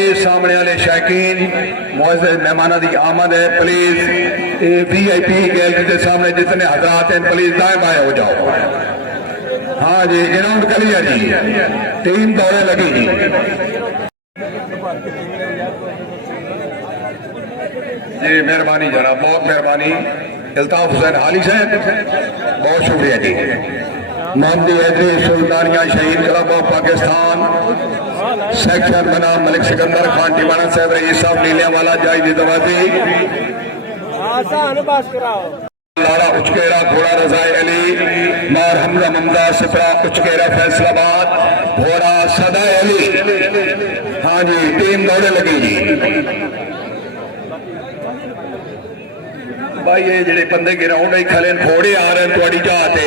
Please सामने वाले शायकीन मुअज़्ज़ज़ मेहमानों की आमद है। प्लीज VIP गैलरी के सामने जितने हजरात हैं प्लीज दाएं बाएं हो जाओ। हाँ जी, ग्राउंड क्लियर जी, टीम दौड़े लगी जी। जी मेहरबानी जनाब, बहुत मेहरबानी। अल्ताफ हुसैन हाली साहब, बहुत शुक्रिया जी। मोहम्मदी हैदरी सुल्तानिया शहीद क्लब ऑफ पाकिस्तान सेक्शन बना मलिक सिकंदर खान टिवाना साहब रईस साहब नीलिया वाला जायदी दवाजी लारा उचकेरा घोड़ा रजाई अली मार हमजा ममदा सिपरा उचकेरा फैसलाबाद घोड़ा सदा अली। हाँ जी, टीम दौड़े लगी जी। भाई ये जेडे बंदे ग्राउंड खले घोड़े आ रहे हैं थोड़ी चाहते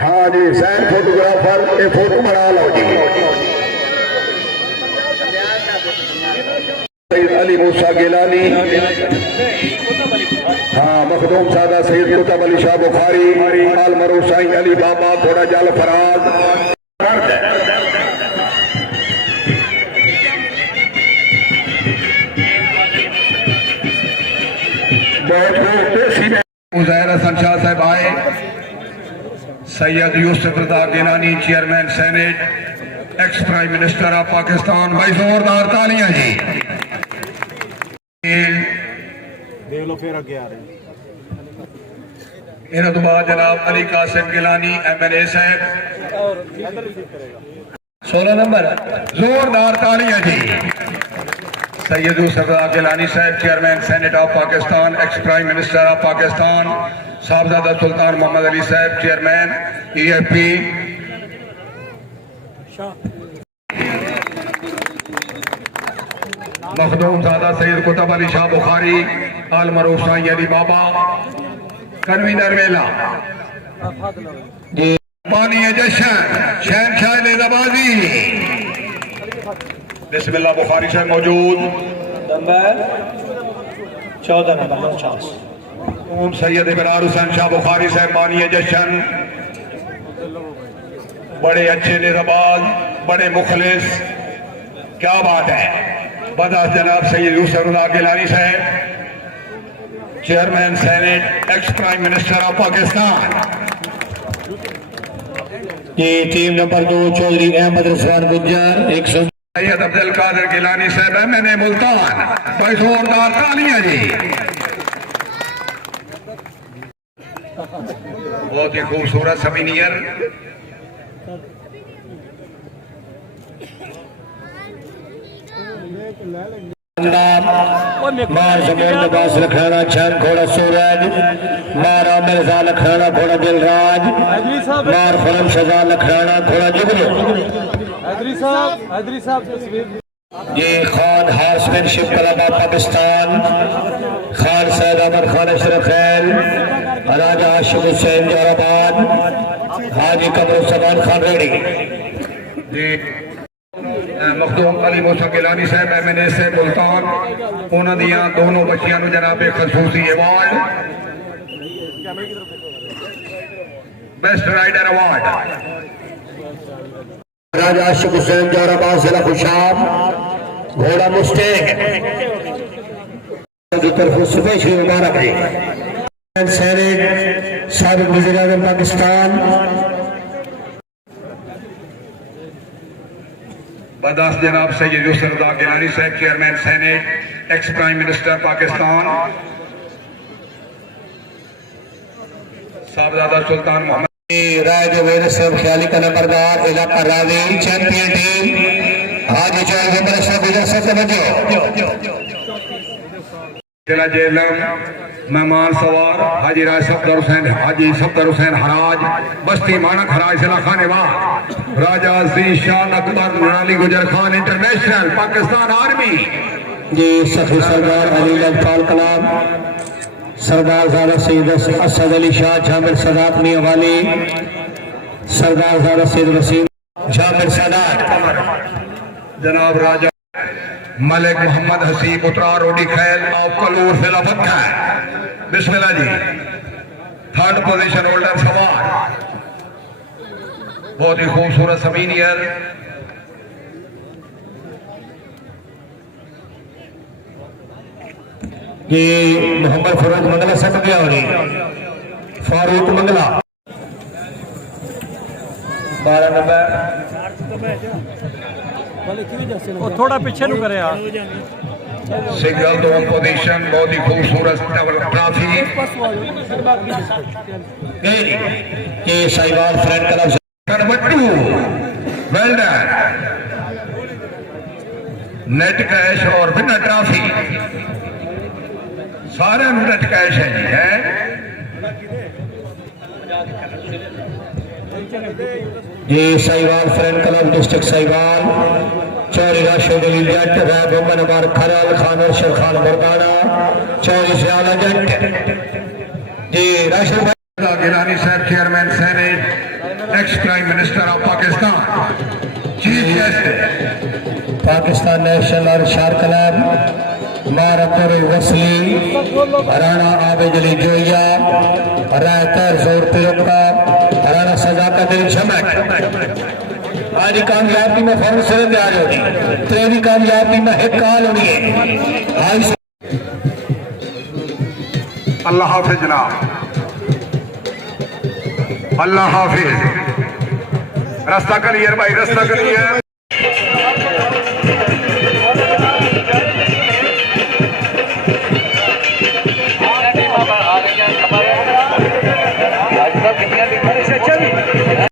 हाँ जी, सैन फोटोग्राफर ये फोटो बना लो जी। सैयद अली मूसा गिलानी, हाँ मखदूम सादा सैयद कुतुब अली शाह बुखारी आल मरू साईं अली बाबा घोड़ा जाल फराज। उज़ैर हसन शाह साहब आए। Syed Yusuf Raza Gilani chairman senate ex prime minister of Pakistan. भाई जोरदार तालियां जी। इन्हों तो बाद जनाब अली कासिम गिलानी MLA साहब 16 नंबर, जोरदार तालियां जी। सैयद यूसुफ रज़ा गिलानी साहब chairman senate of Pakistan ex prime minister of Pakistan. साहबजादा सुल्तान मोहम्मद अली साहब चेयरमैन EFP। मखदूम सादा सैयद कुतुब अली शाह बुखारी आल मरूफ साईं अली बाबा कन्वीनर मेला जी। पानी जश्न शहनशाह नेज़ाबाजी बिस्मिल्लाह बुखारी साहब मौजूद नंबर 14 नंबर 49 सैयद इबरार हुसैन शाह बुखारी साहब मानिए जश्न। बड़े अच्छे नेज़ाबाज, बड़े मुखलिस, क्या बात है। बदास जनाब सैयद यूसुफ रज़ा गिलानी साहब chairman senate ex prime minister of Pakistan. ये टीम नंबर 2 चौधरी अहमद रिजवान गुज्जर 100। सैयद अब्दुल कादिर गिलानी साहब MNA मुल्तान। भाई जोरदार तालियां जी। बहुत ही खूबसूरत समीनियर। मार जमीन नवाज लखराना छन घोड़ा सूरज मार आमिर रज़ा लखराना घोड़ा दिलराज मार खुरम शजा लखराना घोड़ा जुगनू। ये खान हार्समैनशिप क्लब ऑफ पाकिस्तान खान सैयद अमर खान अशरफ खैल राजा आशिक हुसैन जोराबाद हाजी कमरुज़्ज़मान खान रेडी। मखदूम अली मूसा गिलानी साहब MNA से मुल्तान उन्होंने दिया दोनों बच्चियों को जनाब खसूसी अवार्ड बेस्ट राइडर अवार्ड। राजा आशिक हुसैन जोराबाद जिला खुशाब घोड़ा मुस्टैक की तरफ स्पेशल मुबारक है। सेनेट साबिक वज़ीर आज़म पाकिस्तान बदास जनाब सैयद यूसुफ रज़ा गिलानी साहब chairman senate ex prime minister Pakistan. साहबजादा सुल्तान मोहम्मद राय देवेंद्र साहब ख्याली का नंबरदार इलाका रावी चैंपियन टीम हाजी चौधरी जिला जेलम मेहमान सवार हाजी राय सफदर हुसैन हाजी सफदर हुसैन हराज बस्ती मानक हराज जिला खानेवाल राजा अजीज शाह अकबर नूरानी गुजर खान इंटरनेशनल पाकिस्तान आर्मी जी सखी सरदार अली अब्बाल कलाम सरदार ज़ादा सैयद असद अली शाह जामिर सदात मियां वाली सरदार ज़ादा सैयद वसीम जामिर सदात जनाब राजा मलिक मोहम्मद हसीब उतरा रोडी खैल ऑफ कलूर फिलाफत का बिस्मिल्लाह जी। थर्ड पोजीशन होल्डर सवार, बहुत ही खूबसूरत सबीनियर। ये मोहम्मद फरूक मंगला से गया हो रही फारूक मंगला 12 नंबर थोड़ा पीछे नु करे यार। सिंगल दोन पोजीशन, बहुत ही खूबसूरत ट्रॉफी। ये Sahiwal friend club number 2 well done. Net cash और विनर ट्रॉफी सारे नेट कैश है जी है। ये Sahiwal friend club district Sahiwal Chauri राशि जट मोहम्मद अमर खरल खान अरशद खान मुर्दाना चौरी सियाल जट जी राशि गिलानी साहब chairman senate, next prime minister of Pakistan, chief guest Pakistan national और शार क्लब मारपुर वसली राणा आबिद अली जोया रायतर जोर तिरुक्का राणा सजाकत अली झमक। आज कामयाबी में फौरन सिर आ रही तेरी कामयाबी में एक काल होनी है। अल्लाह हाफिज जनाब, अल्लाह हाफिज। रास्ता क्लियर भाई, रास्ता क्लियर।